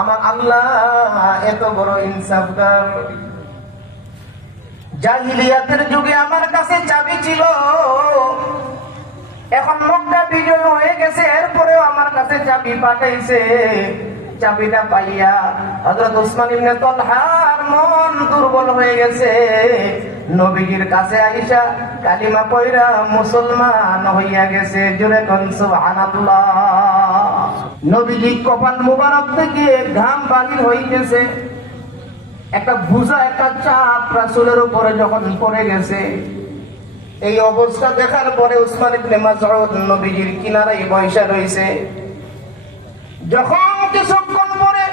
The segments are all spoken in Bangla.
আমার আল্লাহ এত বড় ইনসাফগার। জাহিলিয়াতের যুগে আমার কাছে চাবি ছিল, এখন মক্কা বিজয় হয়ে গেছে, এরপরেও আমার কাছে চাবি পাঠাইছে। চাবিটা পাইয়া হযরত উসমান ইবনে তালহার মন দুর্বল হয়ে গেছে। নবীজির কাছে আইসা কালিমা পয়রা মুসলমান হইয়া গেছে। জোরে কোন সুবহানাল্লাহ। নবীজি কপাল মুবারক থেকে ঘাম বাহির হইতেছে। একটা বুঝা একটা চাপ রাসূলের উপরে যখন পড়ে গেছে, এই অবস্থা দেখার পরে উসমান ইবনে মাসউদ নবীজির কিনারায় বসে রইছে। যখন কিছুক্ষণ পরে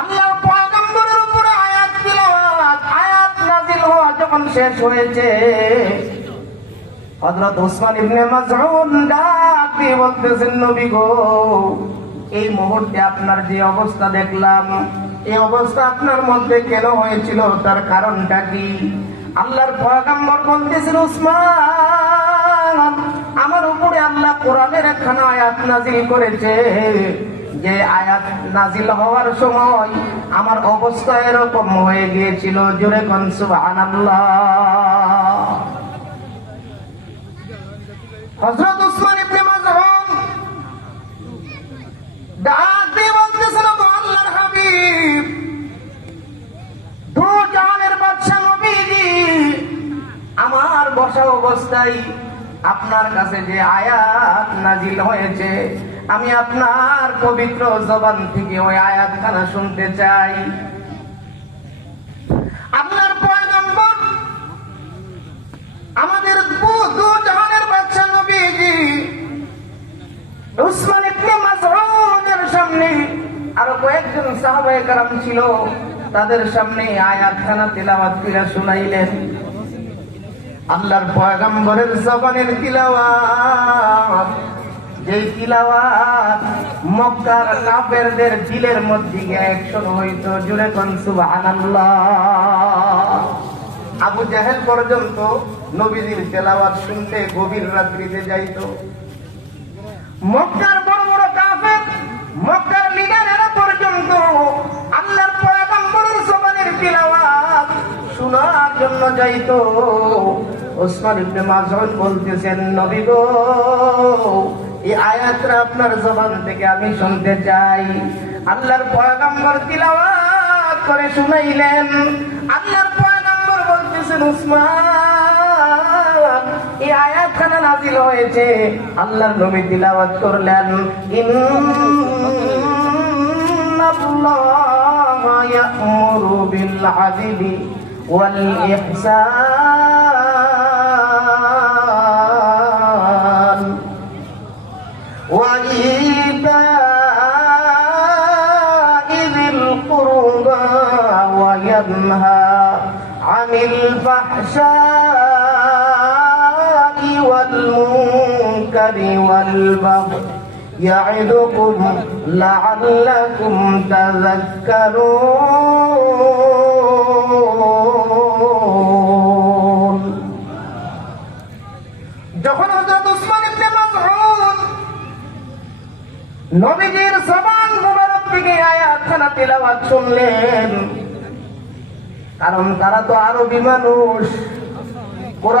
আল্লাহর পয়গম্বরের উপরে আয়াত তিলাওয়াত, আয়াত নাযিল হওয়া যখন শেষ হয়েছে, হযরত উসমান ইবনে মাসউদ ডাক দিয়ে বলতেছেন, নবী গো, এই মুহূর্তে আপনার যে অবস্থা দেখলাম, এই অবস্থা আপনার মধ্যে কেন হয়েছিল, তার কারণটা কি? আল্লাহর পয়গম্বর বলতেছেন, উসমান, আমার উপরে আল্লাহ কোরআনের একখানা আয়াত নাযিল করেছে, যে আয়াত নাযিল হওয়ার সময় আমার অবস্থা এরকম হয়ে গিয়েছিল। জোরে কোন সুবহানাল্লাহ। হযরত উসমান ইবনে মাসউদ ডাক দিয়ে বলতেছেন, ও আল্লাহর হাবিব, দু জাহানের বাদশা নবীজি, আমার বসা অবস্থায় আপনার কাছে যে আয়াত নাযিল হয়েছে, আমি আপনার পবিত্র জবান থেকে ওই আয়াতখানা শুনতে চাই। আপনার পয়গম্বর আমাদের দু জাহানের বাদশা নবীজি উসমান ইবনে মাসউদের সামনে আরো কয়েকজন সাহাবায়ে কেরাম ছিল, তাদের সামনে আয়াতখানা তিলাওয়াত করে শুনাইলেন। আল্লাহর পয়গম্বরের জবানের তিলাওয়াত, যেই তিলাওয়াত মক্কার কাফেরদের দিলের মধ্যে গিয়ে অ্যাকশন হইতো। জুড়ে কোন সুবহানাল্লাহ। আবু জাহেল পর্যন্ত নবীজির তেলাওয়াত শুনতে গভীর রাত্রিতে যাইতো। মক্কার বড় বড় কাফের, মক্কার লিডারেরা পর্যন্ত আল্লাহর পয়গম্বরের জবানের তিলাওয়াত শোনার জন্য যাইতো। উসমান ইবনে মাসউদ বলতেছেন, নবী গো, এই আয়াতটা আপনার জবান থেকে আমি শুনতে চাই। আল্লাহর পয়গম্বর তিলাওয়াত করে শুনাইলেন। আল্লাহর পয়গম্বর বলতেছেন, উসমান, এই আয়াতখানা নাযিল হয়েছে। আল্লাহর নবী তিলাওয়াত করলেন, ইন্নাল্লাহা ইয়া'মুরু বিল আদলি ওয়াল ইহসান ওয়া ইতা'i যিল কুরবা ওয়া ইয়ানহা আনিল ফাহশা'i ওয়াল মুনকারি ওয়াল বাগই ইয়া'iদুকুম লা'আল্লাকুম তাযাক্কারুন। যখন হযরত উসমান ইবনে মাসউদ নবীজির জবান মুবারক থেকে আয়াতখানা তিলাওয়াত শুনলেন, কারণ তারা তো আরবি মানুষ, কোরআন